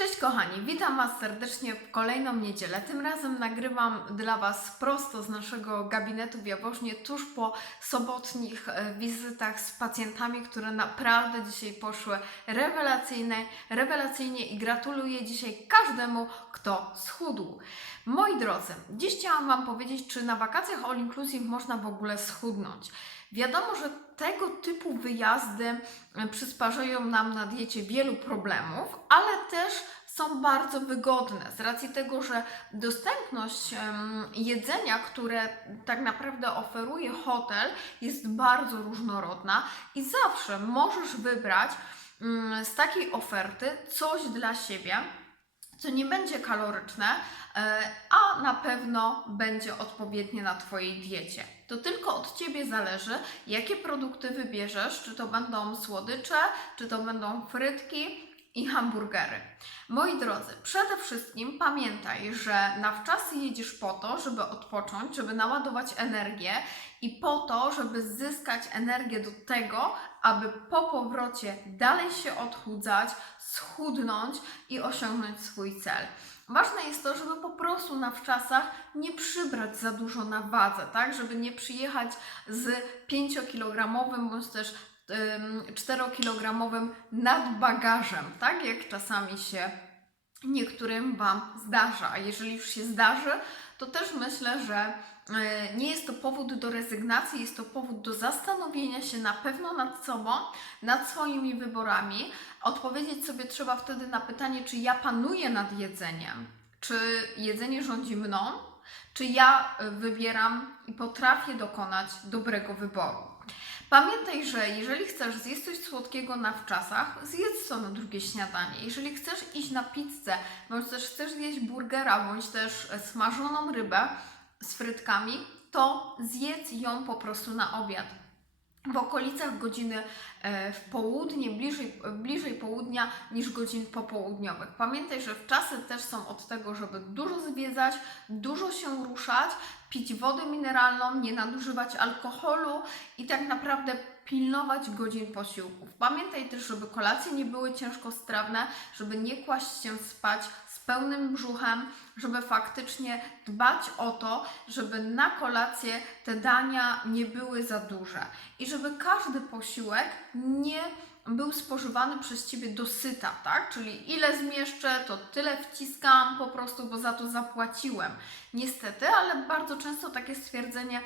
Cześć kochani, witam Was serdecznie w kolejną niedzielę. Tym razem nagrywam dla Was prosto z naszego gabinetu w Jaworznie, tuż po sobotnich e, wizytach z pacjentami, które naprawdę dzisiaj poszły rewelacyjne, rewelacyjnie i gratuluję dzisiaj każdemu, kto schudł. Moi drodzy, dziś chciałam Wam powiedzieć, czy na wakacjach All Inclusive można w ogóle schudnąć. Wiadomo, że tego typu wyjazdy e, przysparzają nam na diecie wielu problemów, ale też są bardzo wygodne. Z racji tego, że dostępność jedzenia, które tak naprawdę oferuje hotel, jest bardzo różnorodna i zawsze możesz wybrać mm, z takiej oferty coś dla siebie, co nie będzie kaloryczne, e, a na pewno będzie odpowiednie na Twojej diecie. To tylko od Ciebie zależy, jakie produkty wybierzesz, czy to będą słodycze, czy to będą frytki i hamburgery. Moi drodzy, przede wszystkim pamiętaj, że na wczasy jedziesz po to, żeby odpocząć, żeby naładować energię i po to, żeby zyskać energię do tego, aby po powrocie dalej się odchudzać, schudnąć i osiągnąć swój cel. Ważne jest to, żeby po prostu na wczasach nie przybrać za dużo na wadze, tak? Żeby nie przyjechać z 5-kilogramowym bądź też 4-kilogramowym nadbagażem, tak? Jak czasami się niektórym Wam zdarza. A jeżeli już się zdarzy, to też myślę, że e, nie jest to powód do rezygnacji, jest to powód do zastanowienia się na pewno nad sobą, nad swoimi wyborami. Odpowiedzieć sobie trzeba wtedy na pytanie, czy ja panuję nad jedzeniem, czy jedzenie rządzi mną, czy ja e, wybieram i potrafię dokonać dobrego wyboru. Pamiętaj, że jeżeli chcesz zjeść coś słodkiego na wczasach, zjedz to na drugie śniadanie. Jeżeli chcesz iść na pizzę, bądź też chcesz zjeść burgera, bądź też smażoną rybę z frytkami, to zjedz ją po prostu na obiad. W okolicach godziny e, w południe, bliżej, bliżej południa niż godzin popołudniowych. Pamiętaj, że czasy też są od tego, żeby dużo zwiedzać, dużo się ruszać, pić wodę mineralną, nie nadużywać alkoholu i tak naprawdę pilnować godzin posiłków. Pamiętaj też, żeby kolacje nie były ciężkostrawne, żeby nie kłaść się spać z pełnym brzuchem, żeby faktycznie dbać o to, żeby na kolację te dania nie były za duże i żeby każdy posiłek nie był spożywany przez Ciebie dosyta, tak? Czyli ile zmieszczę, to tyle wciskam po prostu, bo za to zapłaciłem. Niestety, ale bardzo często takie stwierdzenie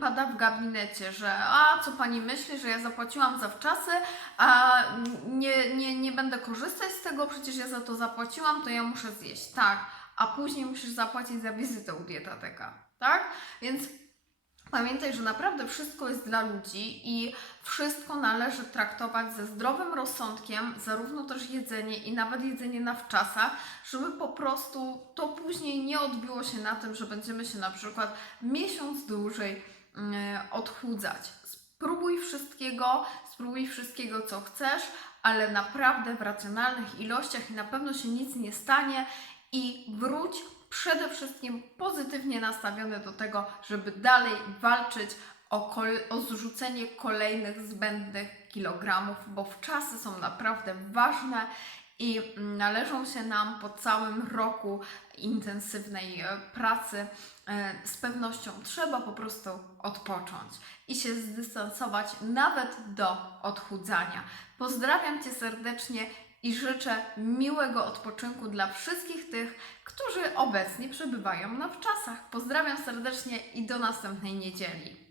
pada w gabinecie, że a co Pani myśli, że ja zapłaciłam zawczasy, a nie, nie, nie będę korzystać z tego, przecież ja za to zapłaciłam, to ja muszę zjeść. Tak, a później musisz zapłacić za wizytę u dietetyka, tak? Więc Pamiętaj, że naprawdę wszystko jest dla ludzi i wszystko należy traktować ze zdrowym rozsądkiem, zarówno też jedzenie i nawet jedzenie na wczasach, żeby po prostu to później nie odbiło się na tym, że będziemy się na przykład miesiąc dłużej mm, odchudzać. Spróbuj wszystkiego, spróbuj wszystkiego, co chcesz, ale naprawdę w racjonalnych ilościach i na pewno się nic nie stanie i wróć przede wszystkim pozytywnie nastawiony do tego, żeby dalej walczyć o, o zrzucenie kolejnych zbędnych kilogramów, bo wczasy są naprawdę ważne i należą się nam po całym roku intensywnej e, pracy. E, Z pewnością trzeba po prostu odpocząć i się zdystansować nawet do odchudzania. Pozdrawiam Cię serdecznie i życzę miłego odpoczynku dla wszystkich tych, którzy obecnie przebywają na wczasach. Pozdrawiam serdecznie i do następnej niedzieli.